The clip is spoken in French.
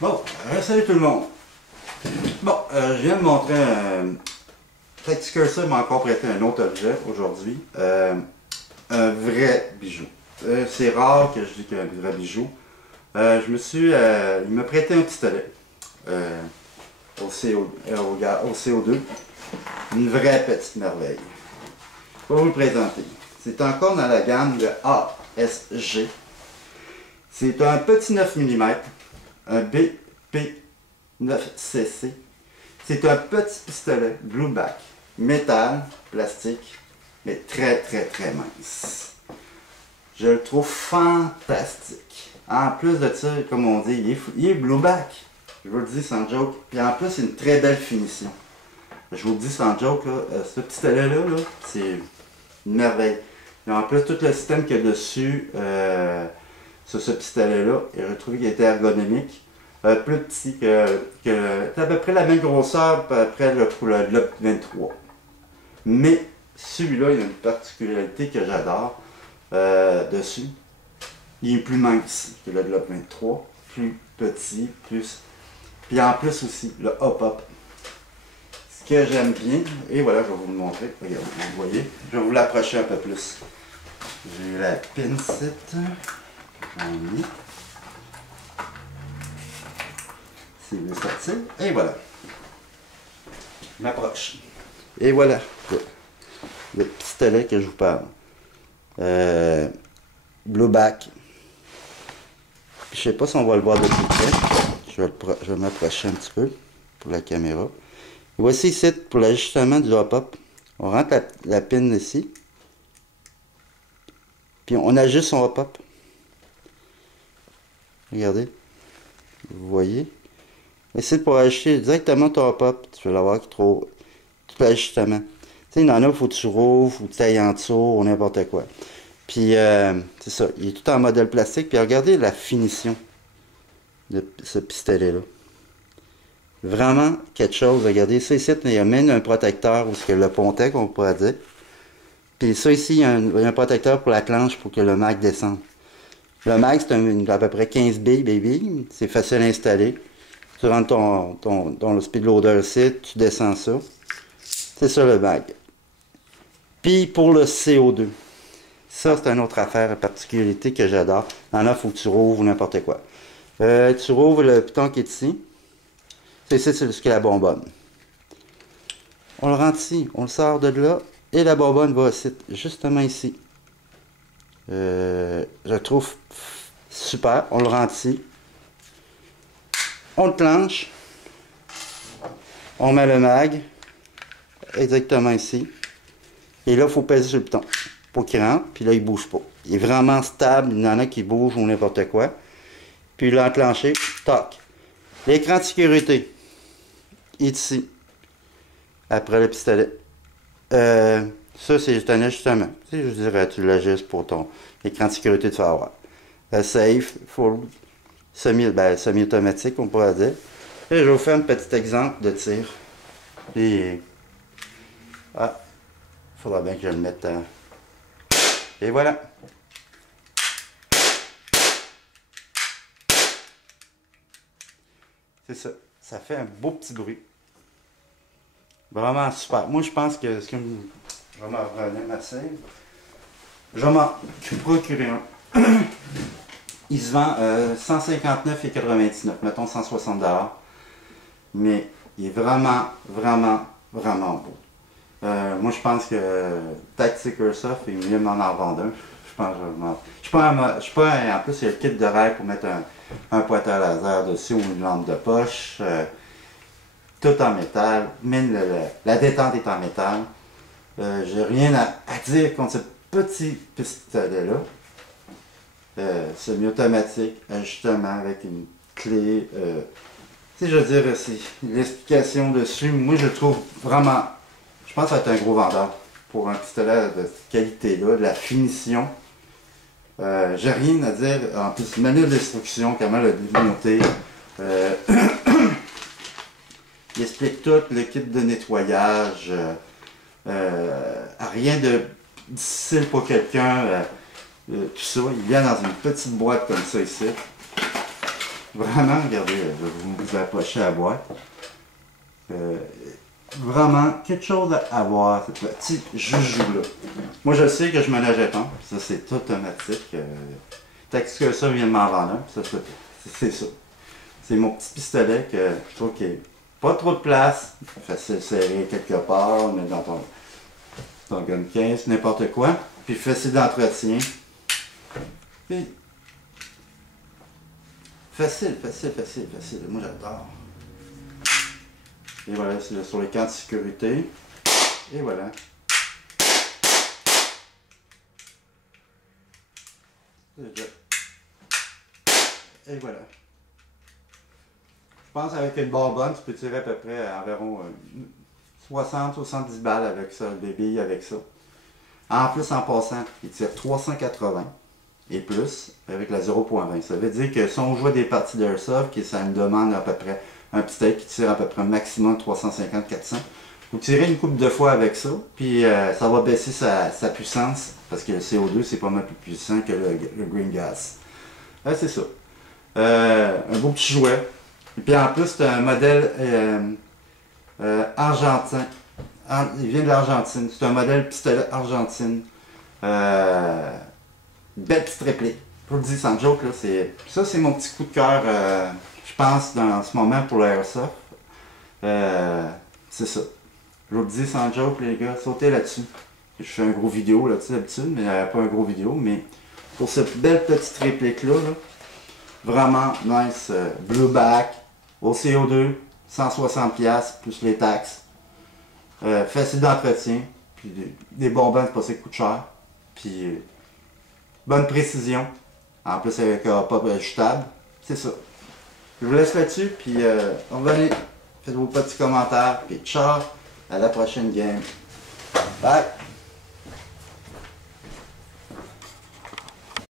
Bon, salut tout le monde. Bon, je viens de montrer Tactics Cursor m'a encore prêté un autre objet aujourd'hui. Un vrai bijou. C'est rare que je dis qu'un vrai bijou. Il m'a prêté un pistolet au CO2. Une vraie petite merveille. Je vais vous le présenter. C'est encore dans la gamme de ASG. C'est un petit 9 mm, un BP9cc. C'est un petit pistolet blueback, métal, plastique, mais très mince. Je le trouve fantastique. En plus de ça, comme on dit, il est blueback. Je vous le dis sans joke. Puis en plus, c'est une très belle finition. Je vous le dis sans joke, là, ce pistolet-là, c'est une merveille. Et en plus, tout le système qu'il y a dessus, sur ce pistolet-là, et j'ai trouvé qu'il était ergonomique. Plus petit c'est à peu près la même grosseur après pour le Glock 23. Mais celui-là, il a une particularité que j'adore dessus. Il est plus mince que le Glock 23, plus petit, plus. Puis en plus aussi, le hop-up. Ce que j'aime bien, et voilà, je vais vous le montrer. Regardez, vous voyez, je vais vous l'approcher un peu plus. J'ai la pincette. C'est le sortir. Et voilà. Je m'approche. Et voilà. Le pistolet que je vous parle. Blueback. Je sais pas si on va le voir de plus près. Je vais m'approcher un petit peu pour la caméra. Et voici ici pour l'ajustement du hop-up. On rentre la pin ici. Puis on ajuste son hop-up. Regardez. Vous voyez. Et c'est pour ajuster directement ton hop-up. Tu vas l'avoir qui trouve tout l'ajustement. Tu sais, il y en a, il faut que tu rouvres, ou tu ailles en dessous, ou n'importe quoi. Puis, c'est ça. Il est tout en modèle plastique. Puis regardez la finition de ce pistolet-là. Vraiment quelque chose. Regardez ça ici. Il y a même un protecteur, ou ce que le pontet, qu'on pourrait dire. Puis ça ici, il y a un protecteur pour la planche pour que le mag descende. Le mag, c'est à peu près 15 billes, baby. C'est facile à installer. Tu rentres ton speed loader ici, tu descends ça. C'est ça le mag. Puis pour le CO2, ça c'est une autre affaire, une particularité que j'adore. Il y en a, il faut que tu rouvres n'importe quoi. Tu rouvres le piton qui est ici. C'est ici, c'est ce qu'est la bonbonne. On le rentre ici, on le sort de là, et la bonbonne va ici, justement ici. Je trouve super, on le rentre ici. On le planche, on met le mag, exactement ici, et là, il faut peser sur le piton pour qu'il rentre, puis là, il ne bouge pas. Il est vraiment stable, il y en a qui bougent ou n'importe quoi. Puis l'enclencher, toc. L'écran de sécurité est ici, après le pistolet. Ça, c'est juste un ajustement. Tu sais, je dirais, tu l'ajustes pour ton écran de sécurité de firewall. Safe, full. Semi-automatique, on pourrait dire. Et je vais vous faire un petit exemple de tir. Et... Ah, il faudra bien que je le mette. Et voilà. C'est ça. Ça fait un beau petit bruit. Vraiment super. Moi, je pense que ce que je vais m'en revenir ma save. Je vais m'en procurer un. Il se vend 159,99$, mettons 160$. Mais il est vraiment beau. Moi, je pense que Tactics Cursor, il est mieux m'en vendre un. Je pense que je suis pas en plus, il y a le kit de règle pour mettre un pointeur laser dessus ou une lampe de poche. Tout en métal. Même la détente est en métal. J'ai rien à dire contre ce petit pistolet-là. Semi-automatique, ajustement avec une clé. Tu sais, je veux dire, c'est l'explication dessus. Moi, je trouve vraiment. Je pense que ça va être un gros vendeur pour un pistolet de cette qualité-là, de la finition. J'ai rien à dire. En plus, manuel d'instruction, comment le démonter. Il explique tout, le kit de nettoyage. Rien de difficile pour quelqu'un. Tout ça, il vient dans une petite boîte comme ça ici. Vraiment, regardez, vous approchez à la boîte. Vraiment, quelque chose à voir, ce petit joujou-là. Moi, je sais que je me la jette. Ça, c'est automatique. Texte que ça vient de m'en vendre un. C'est ça. C'est mon petit pistolet que je trouve qu'il n'y a pas trop de place. Facile serré quelque part, mais dans ton gun 15, n'importe quoi. Puis facile d'entretien. Puis facile. Moi, j'adore. Et voilà, c'est sur les camps de sécurité. Et voilà. Et voilà. Je pense qu'avec une barre bonne, tu peux tirer à peu près environ 60-70 balles avec ça, des billes avec ça. En plus, en passant, il tire 380 et plus avec la 0.20. Ça veut dire que si on joue des parties d'airsoft, que ça nous demande à peu près un petit pistolet qui tire à peu près un maximum 350-400, vous tirez une couple de fois avec ça, puis ça va baisser sa puissance, parce que le CO2 c'est pas mal plus puissant que le green gas. C'est ça. Un beau petit jouet. Et puis en plus, c'est un modèle argentin. Il vient de l'Argentine. C'est un modèle pistolet argentine. Belle petite réplique. Je vous le dis sans joke, là, ça c'est mon petit coup de cœur, je pense, en ce moment pour l'airsoft. C'est ça. Je vous le dis sans joke, les gars, sautez là-dessus. Je fais un gros vidéo là-dessus d'habitude, mais pas un gros vidéo. Mais pour cette belle petite réplique-là, vraiment nice. Blueback, au CO2, 160$ plus les taxes. Facile d'entretien. Puis des bonbons, c'est pas ça qui coûte cher. Puis bonne précision. En plus avec un pop ajustable. C'est ça. Je vous laisse là-dessus. Puis revenez. Faites vos petits commentaires. Puis ciao. À la prochaine game. Bye.